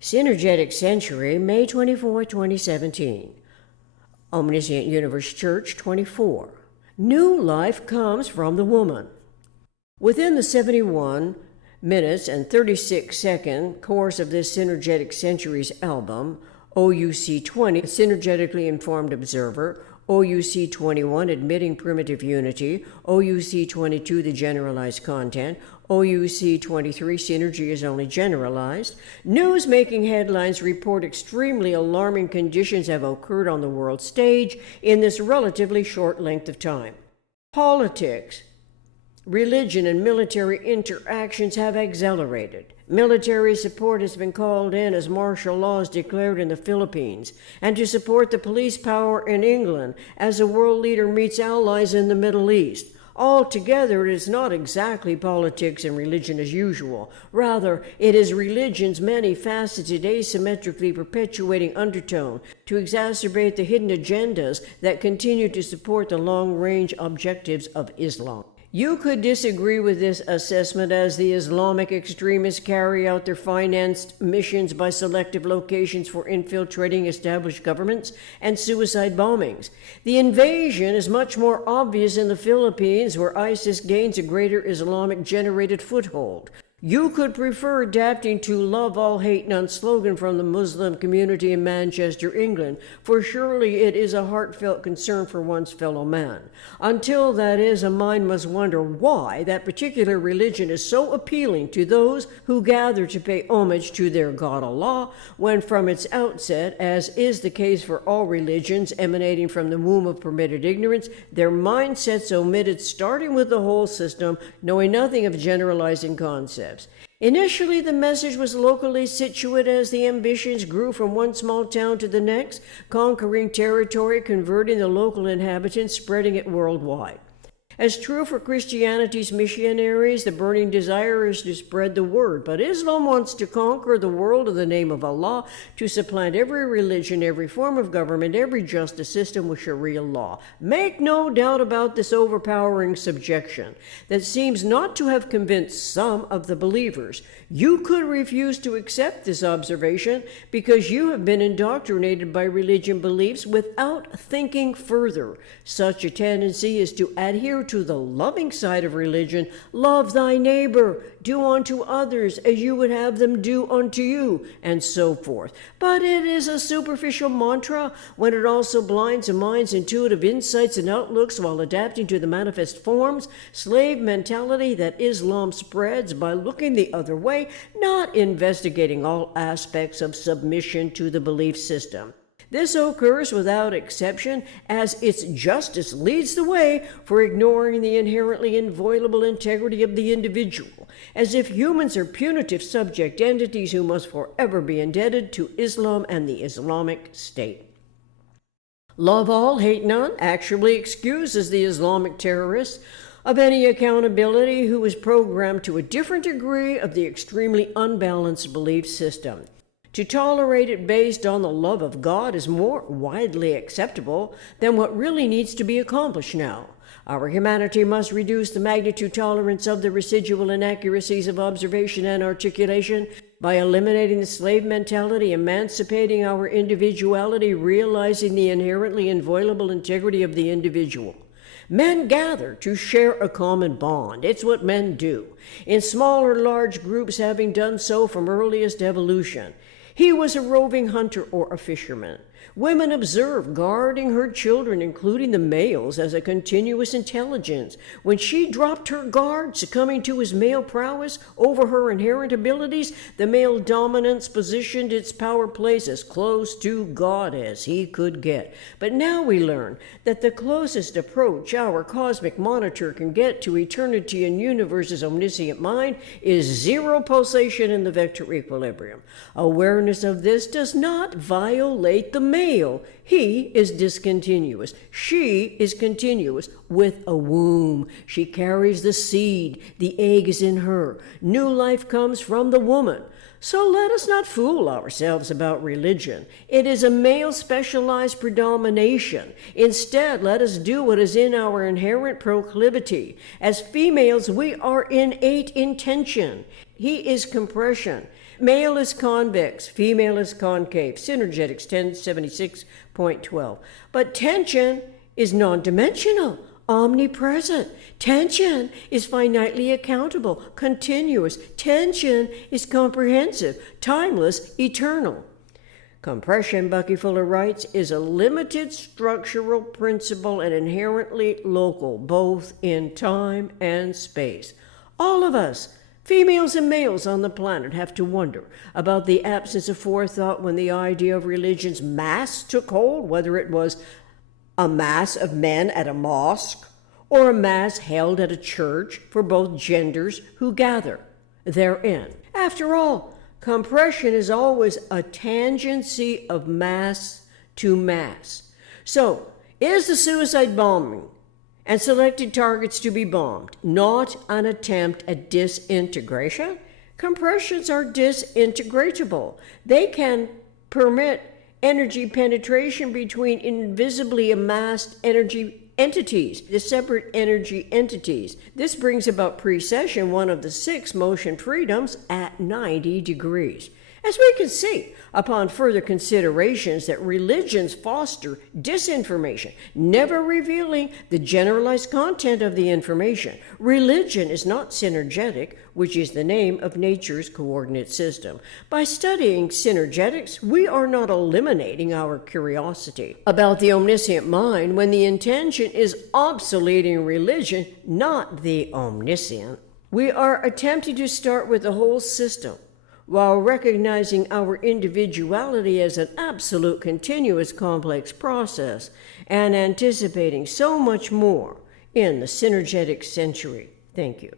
Synergetic Century, May 24, 2017. Omniscient Universe Church 24. New life comes from the woman. Within the 71 minutes and 36-second course of this Synergetic Centuries album, OUC 20, Synergetically Informed Observer, OUC 21, Admitting Primitive Unity, OUC 22, The Generalized Content, OUC 23, Synergy is Only Generalized. News making headlines report extremely alarming conditions have occurred on the world stage in this relatively short length of time. Politics, religion, and military interactions have accelerated. Military support has been called in as martial law is declared in the Philippines, and to support the police power in England as a world leader meets allies in the Middle East. Altogether, it is not exactly politics and religion as usual. Rather, it is religion's many-faceted, asymmetrically perpetuating undertone to exacerbate the hidden agendas that continue to support the long-range objectives of Islam. You could disagree with this assessment as the Islamic extremists carry out their financed missions by selective locations for infiltrating established governments and suicide bombings. The invasion is much more obvious in the Philippines, where ISIS gains a greater Islamic-generated foothold. You could prefer adapting to Love All, Hate None slogan from the Muslim community in Manchester, England, for surely it is a heartfelt concern for one's fellow man. Until that is, a mind must wonder why that particular religion is so appealing to those who gather to pay homage to their God Allah, when from its outset, as is the case for all religions emanating from the womb of permitted ignorance, their mindsets omitted starting with the whole system, knowing nothing of generalizing concepts. Initially, the message was locally situate as the ambitions grew from one small town to the next, conquering territory, converting the local inhabitants, spreading it worldwide. As true for Christianity's missionaries, the burning desire is to spread the word, but Islam wants to conquer the world in the name of Allah, to supplant every religion, every form of government, every justice system with Sharia law. Make no doubt about this overpowering subjection that seems not to have convinced some of the believers. You could refuse to accept this observation because you have been indoctrinated by religion beliefs without thinking further. Such a tendency is to adhere to the loving side of religion. Love thy neighbor, do unto others as you would have them do unto you, and so forth. But it is a superficial mantra when it also blinds a mind's intuitive insights and outlooks while adapting to the manifest forms, slave mentality that Islam spreads by looking the other way, not investigating all aspects of submission to the belief system. This occurs without exception, as its justice leads the way for ignoring the inherently inviolable integrity of the individual, as if humans are punitive subject entities who must forever be indebted to Islam and the Islamic State. Love all, hate none actually excuses the Islamic terrorists of any accountability who is programmed to a different degree of the extremely unbalanced belief system. To tolerate it based on the love of God is more widely acceptable than what really needs to be accomplished now. Our humanity must reduce the magnitude tolerance of the residual inaccuracies of observation and articulation by eliminating the slave mentality, emancipating our individuality, realizing the inherently inviolable integrity of the individual. Men gather to share a common bond. It's what men do, in small or large groups, having done so from earliest evolution. He was a roving hunter or a fisherman. Women observe, guarding her children, including the males, as a continuous intelligence. When she dropped her guard, succumbing to his male prowess over her inherent abilities, the male dominance positioned its power place as close to God as he could get. But now we learn that the closest approach our cosmic monitor can get to eternity and universe's omniscient mind is zero pulsation in the vector equilibrium. Awareness of this does not violate the male. He is discontinuous. She is continuous with a womb. She carries the seed. The egg is in her. New life comes from the woman. So let us not fool ourselves about religion. It is a male specialized predomination. Instead, let us do what is in our inherent proclivity. As females, we are innate intention. He is compression. Male is convex, female is concave. Synergetics 1076.12. But tension is non-dimensional, omnipresent. Tension is finitely accountable, continuous. Tension is comprehensive, timeless, eternal. Compression, Bucky Fuller writes, is a limited structural principle and inherently local, both in time and space. All of us, females and males on the planet, have to wonder about the absence of forethought when the idea of religion's mass took hold, whether it was a mass of men at a mosque or a mass held at a church for both genders who gather therein. After all, compression is always a tangency of mass to mass. So, is the suicide bombing and selected targets to be bombed not an attempt at disintegration? Compressions are disintegratable. They can permit energy penetration between invisibly amassed energy entities, the separate energy entities. This brings about precession, one of the 6 motion freedoms, at 90 degrees. As we can see, upon further considerations, that religions foster disinformation, never revealing the generalized content of the information. Religion is not synergetic, which is the name of nature's coordinate system. By studying synergetics, we are not eliminating our curiosity about the omniscient mind when the intention is obsoleting religion, not the omniscient. We are attempting to start with the whole system, while recognizing our individuality as an absolute continuous complex process and anticipating so much more in the synergetic century. Thank you.